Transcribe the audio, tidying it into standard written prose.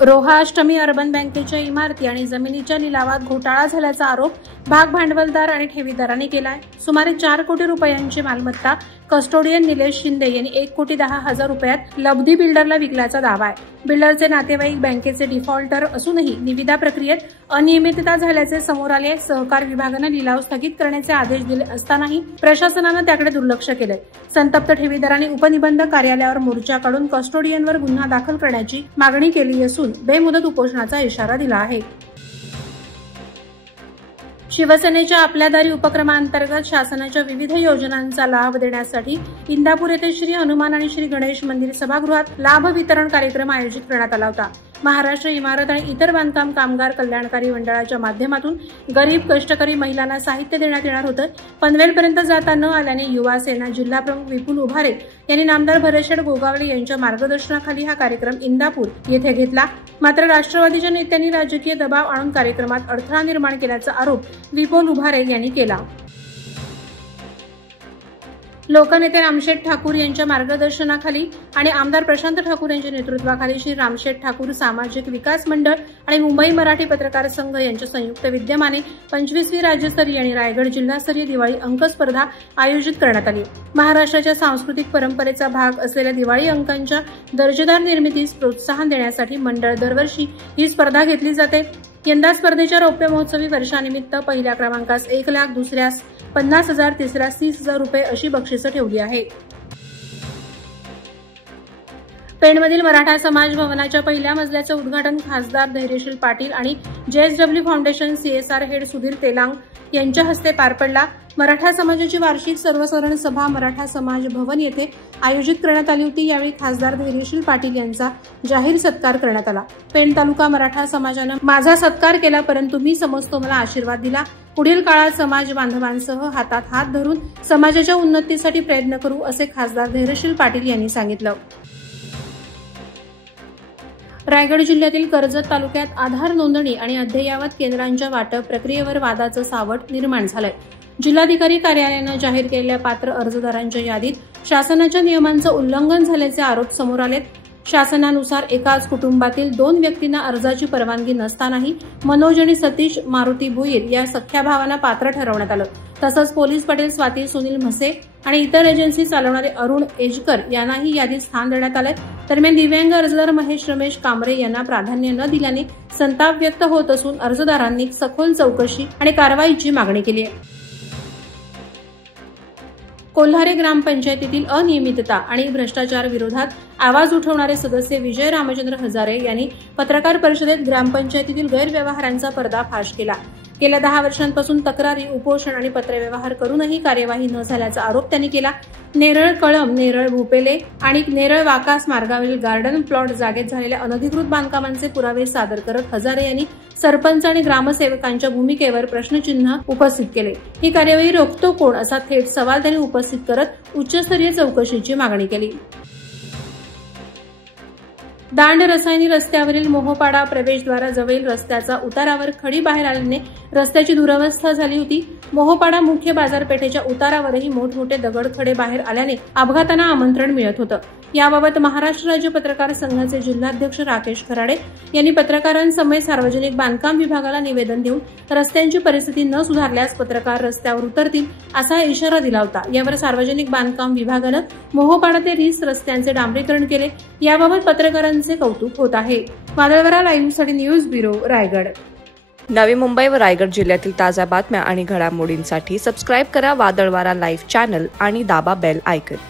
Roha Ashtami urban बँकेच्या इमारती आणि जमिनीच्या लिलावात घोटाळा झाल्याचा आरोप भाग भांडवलदार आणि ठेवीदारांनी केलाय। सुमारे 4 कोटी रुपयांची मालमत्ता कस्टोडियन निलेश शिंदे यांनी 1,10,00,000 रुपयात लब्धी बिल्डरला विकल्याचा दावा आहे। बिल्डरचे नातेवाईक बँकेचे डिफॉल्टर असूनही निविदा प्रक्रियेत अनियमितता झाल्याचे समोर आले। सहकार विभागाने लिलाव स्थगित करण्याचे आदेश दिले असतानाही प्रशासनाने त्याकडे दुर्लक्ष केले। संतप्त ठेवीदारांनी उपनिबंधक कार्यालयावर मोर्चा काढून कस्टोडियनवर गुन्हा दाखल करण्याची मागणी केली असून बेमुदत उपोषणाचा इशारा दिला आहे। शिवसेनेच्या आपल्या दारी उपक्रमांतर्गत शासनाच्या विविध योजनांचा लाभ देण्यासाठी इंदापूर येथे श्री हनुमान आणि श्री गणेश मंदिर सभागृहात लाभ वितरण कार्यक्रम आयोजित करण्यात आला होता। महाराष्ट्र इमारत आणि इतर बांधकाम कामगार कल्याणकारी मंडळाच्या माध्यमातून गरीब कष्टकरी महिलांना साहित्य देण्यात येणार होतं। पनवेलपर्यंत जाता न आल्याने युवा सेना जिल्हा प्रमुख विपुल उभारे यांनी नामदार भरतशेठ गोगावले यांच्या मार्गदर्शनाखाली हा कार्यक्रम इंदापूर येथे घेतला। मात्र राष्ट्रवादीच्या नेत्यांनी राजकीय दबाव आणून कार्यक्रमात अडथळा निर्माण केल्याचा आरोप विपुल उभारे यांनी केला। लोकनेते रामशेठ ठाकूर यांच्या मार्गदर्शनाखाली आणि आमदार प्रशांत ठाकूर यांच्या नेतृत्वाखाली श्री रामशेठ ठाकूर सामाजिक विकास मंडळ आणि मुंबई मराठी पत्रकार संघ यांच्या संयुक्त विद्यमाने 25वी राज्यस्तरीय आणि रायगड जिल्हास्तरीय दिवाळी अंक स्पर्धा आयोजित करण्यात आली। महाराष्ट्राच्या सांस्कृतिक परंपरेचा भाग असलेल्या दिवाळी अंकांच्या दर्जेदार निर्मितीस प्रोत्साहन देण्यासाठी मंडळ दरवर्षी ही स्पर्धा घेतली जाते। यंदा स्पर्धेच्या रौप्य महोत्सवी वर्षानिमित्त पहिल्या क्रमांकास 1 लाख, दुसऱ्यास 50,000, तिसऱ्यास 30,000 रुपये अशी बक्षिसं ठेवली आहे। पेणमधील मराठा समाज भवनाच्या पहिल्या मजल्याचे उद्घाटन खासदार धैर्यशील पाटील आणि JSW foundation CSR head Sudhir Telang यांच्या हस्ते पार पडला। मराठा समाजाची वार्षिक सर्वसाधारण सभा मराठा समाज भवन येथे आयोजित करण्यात आली होती। यावेळी खासदार धैर्यशील पाटील यांचा जाहीर सत्कार करण्यात आला। पेण तालुका मराठा समाजाने माझा सत्कार केला, परंतु मी समजतो मला आशीर्वाद दिला। पुढील काळात समाज बांधवांसह हातात हात धरून समाजाच्या उन्नतीसाठी प्रयत्न करू, असे खासदार धैर्यशील पाटील यांनी सांगितलं। रायगड जिल्ह्यातील कर्जत तालुक्यात आधार नोंदणी आणि अद्ययावत केंद्रांच्या वाटप प्रक्रियेवर वादाचं सावट निर्माण झालंय। जिल्हाधिकारी कार्यालयानं जाहीर केलेल्या पात्र अर्जदारांच्या यादीत शासनाच्या नियमांचं उल्लंघन झाल्याचे आरोप समोर आलेत। शासनानुसार एकाच कुटुंबातील 2 व्यक्तींना अर्जाची परवानगी नसतानाही मनोज आणि सतीश मारुती भोईर या सख्या भावांना पात्र ठरवण्यात आलं। तसंच पोलीस पाटील स्वाती सुनील म्हसे आणि इतर एजन्सी चालवणारे अरुण एजकर यांनाही यादीत स्थान देण्यात आले। दरम्यान दिव्यांग अर्जदार महेश रमेश कांबरे यांना प्राधान्य न दिल्याने संताप व्यक्त होत असून अर्जदारांनी सखोल चौकशी आणि कारवाईची मागणी केली आहे। कोल्हारे ग्रामपंचायतीतील अनियमितता आणि भ्रष्टाचार विरोधात आवाज उठवणारे सदस्य विजय रामचंद्र हजारे यांनी पत्रकार परिषदेत ग्रामपंचायतीतील गैरव्यवहारांचा पर्दाफाश केला। गेल्या 10 वर्षांपासून तक्रारी, उपोषण आणि पत्रव्यवहार करूनही कार्यवाही न झाल्याचा आरोप त्यांनी केला। नेरळ कळम, नेरळ भोपेले आणि नेरळ वाकास मार्गावरील गार्डन प्लॉट जागेत झालेल्या अनधिकृत बांधकामांचे पुरावे सादर करत हजारे यांनी सरपंच आणि ग्रामसेवकांच्या भूमिकेवर प्रश्नचिन्ह उपस्थित केले। ही कार्यवाही रोखतो कोण, असा थेट सवाल त्यांनी उपस्थित करत उच्चस्तरीय चौकशीची मागणी केली। दांड रसायनी रस्त्यावरील मोहोपाडा प्रवेशद्वाराजवळील रस्त्याचा उतारावर खडी बाहेर आल्याने रस्त्याची दुरवस्था झाली होती। मोहोपाडा मुख्य बाजारपेठेच्या उतारावरही मोठमोठे दगडखडे बाहेर आल्याने अपघातांना आमंत्रण मिळत होतं। याबाबत महाराष्ट्र राज्य पत्रकार संघाचे जिल्हाध्यक्ष राकेश खराडे यांनी पत्रकारांसमवेत सार्वजनिक बांधकाम विभागाला निवेदन देऊन रस्त्यांची परिस्थिती न सुधारल्यास पत्रकार रस्त्यावर उतरतील असा इशारा दिला होता। यावर सार्वजनिक बांधकाम विभागानं मोहोपाडा ते रीस रस्त्यांचे डांबरीकरण केले। याबाबत पत्रकारांचे कौतुक होत आहे। वादळवारा लाईव्हसाठी न्यूज ब्युरो, रायगड। नवी मुंबई व रायगड जिल्ह्यातील ताज्या बातम्या आणि घडामोडींसाठी सबस्क्राईब करा वादळवारा लाईव्ह चॅनल आणि दाबा बेल आयकॉन।